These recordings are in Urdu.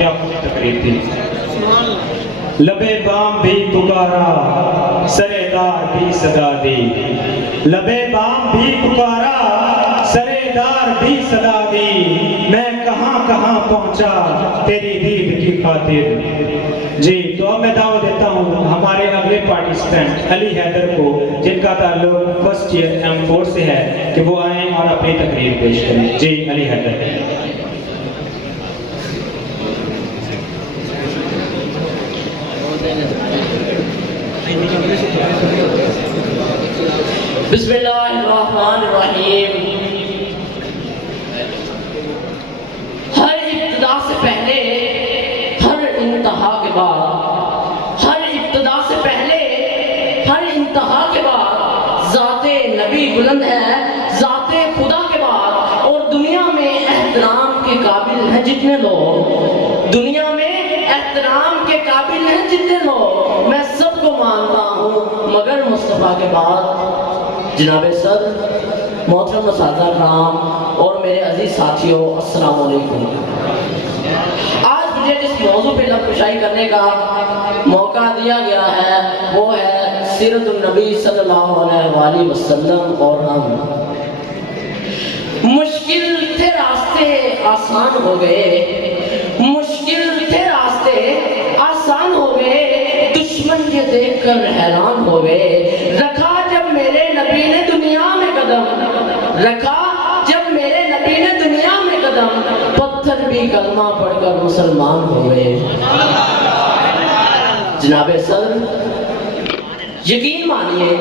کیا تقریر تھی. لبے بام بھی پکارا سرے دار بھی صدا دی, لبے بام بھی پکارا سرے دار بھی صدا دی, میں کہاں کہاں پہنچا تیری دید کی خاطر. جی تو اب میں دعوت دیتا ہوں ہمارے اگلے پارٹیسپینٹ علی حیدر کو, جن کا تعلق فرسٹ ایئر M4 سے ہے, کہ وہ آئیں اور اپنی تقریر پیش کریں. جی علی حیدر. بسم اللہ الرحمن الرحیم. ہر ابتدا سے پہلے ہر انتہا کے بعد, ہر ابتدا سے پہلے ہر انتہا کے بعد ذات نبی بلند ہے, ذات خدا کے بعد. اور دنیا میں احترام کے قابل ہیں جتنے لوگ, دنیا میں احترام کے قابل ہیں جتنے لوگ, میں سب کو مانتا ہوں مگر مصطفیٰ کے بعد. جناب صدر, محترم اساتذہ کرام اور میرے عزیز ساتھیوں, السلام علیکم. آج مجھے جس موضوع پہ لب کشائی کرنے کا موقع دیا گیا ہے وہ ہے سیرت النبی صلی اللہ علیہ وآلہ وسلم اور ہم. مشکل تھے راستے آسان ہو گئے, مشکل تھے راستے آسان ہو گئے, دشمن یہ دیکھ کر حیران ہو گئے. رکھا جب میرے نبی نے دنیا میں قدم, رکھا جب میرے نبی نے دنیا میں قدم, پتھر بھی کلمہ پڑھ کر مسلمان ہو گئے. جناب صدر, یقین مانیے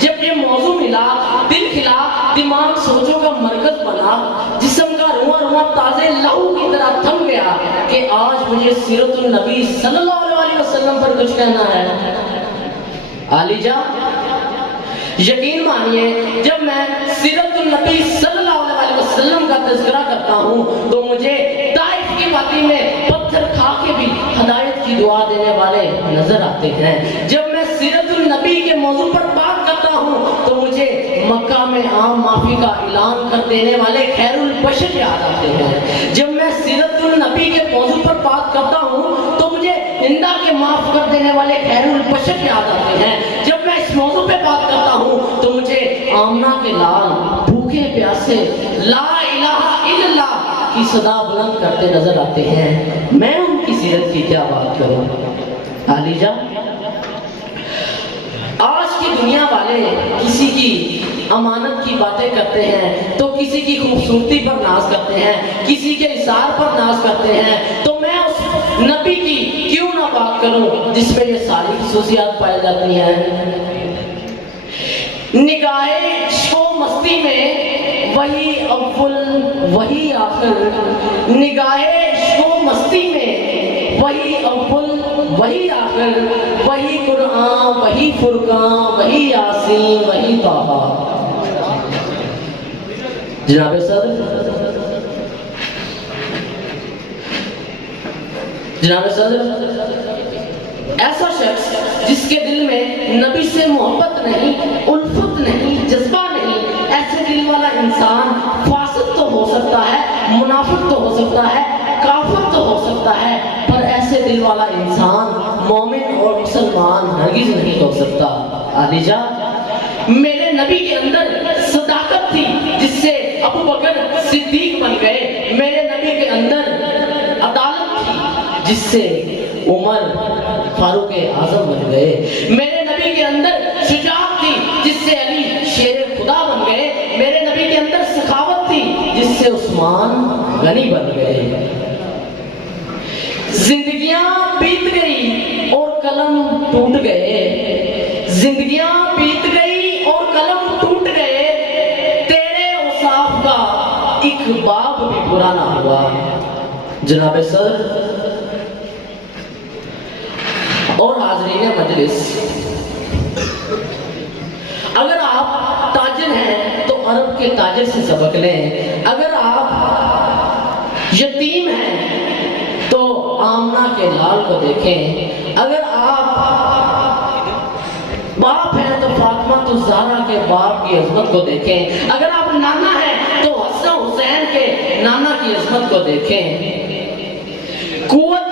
جب یہ موضوع ملا, دل کھلا, دماغ سوچوں کا مرکز بنا, جسم کا رواں رواں تازے لہو کی طرح تھم گیا کہ آج مجھے سیرت النبی صلی اللہ علیہ وسلم پر کچھ کہنا ہے. علی جان, یقین مانیے جب میں سیرت النبی صلی اللہ علیہ وسلم کا تذکرہ کرتا ہوں تو مجھے طائف کی وادی میں پتھر کھا کے بھی ہدایت کی دعا دینے والے نظر آتے ہیں. جب میں سیرت النبی کے موضوع پر بات کرتا ہوں تو مجھے مکہ میں عام معافی کا اعلان کر دینے والے خیر البشر یاد آتے ہیں. جب میں سیرت النبی کے موضوع پر بات کرتا ہوں تو مجھے ہندا کے معاف کر دینے والے خیر البشر یاد آتے ہیں. جب میں اس موضوع پہ بات کرتا ہوں تو مجھے آمنہ کے لال بھوکے پیاسے لا الہ الا اللہ کی صدا بلند کرتے نظر آتے ہیں. میں ان کی سیرت کی کیا بات کروں. علی جان, آج کی دنیا والے کسی کی امانت کی باتیں کرتے ہیں تو کسی کی خوبصورتی پر ناز کرتے ہیں, کسی کے اثار پر ناز کرتے ہیں, تو میں اس نبی کی کیوں نہ بات کروں جس میں یہ ساری خصوصیات پائی جاتی ہیں. نگاہ عشق و مستی میں وہی اول وہی آخر, نگاہ عشق و مستی میں وہی اول وہی آخر, وہی قرآن وہی فرقان وہی یاسین وہی طٰہٰ. جناب صدر, جناب صدر, ایسا شخص جس کے دل میں نبی سے محبت نہیں, الفت نہیں, جذبہ نہیں, ایسے دل والا انسان فاسق تو ہو سکتا ہے, منافق تو ہو سکتا ہے, کافر تو ہو سکتا ہے, پر ایسے دل والا انسان مومن اور مسلمان ہرگز نہیں ہو سکتا. علی جان, میرے نبی کے اندر صداقت تھی جس سے ابو بکر صدیق بن گئے. میرے نبی کے اندر عدالت تھی جس سے عمر فاروق اعظم بن گئے. میرے نبی کے اندر شجاعت تھی جس سے علی شیر خدا بن گئے. میرے نبی کے اندر سخاوت تھی جس سے عثمان غنی بن گئے. زندگیاں بیت گئی اور قلم ٹوٹ گئے, زندگیاں بیت گئی اور قلم ٹوٹ گئے, تیرے اوصاف کا ایک باب بھی پورا نہ ہوا. جناب صدر اور حاضرین مجلس, اگر آپ تاجر ہیں تو عرب کے تاجر سے سبق لیں. اگر آپ یتیم ہیں تو آمنہ کے لال کو دیکھیں. اگر آپ باپ ہیں تو فاطمہ الزہرا کے باپ کی عظمت کو دیکھیں. اگر آپ نانا ہیں تو حسن حسین کے نانا کی عظمت کو دیکھیں. قوت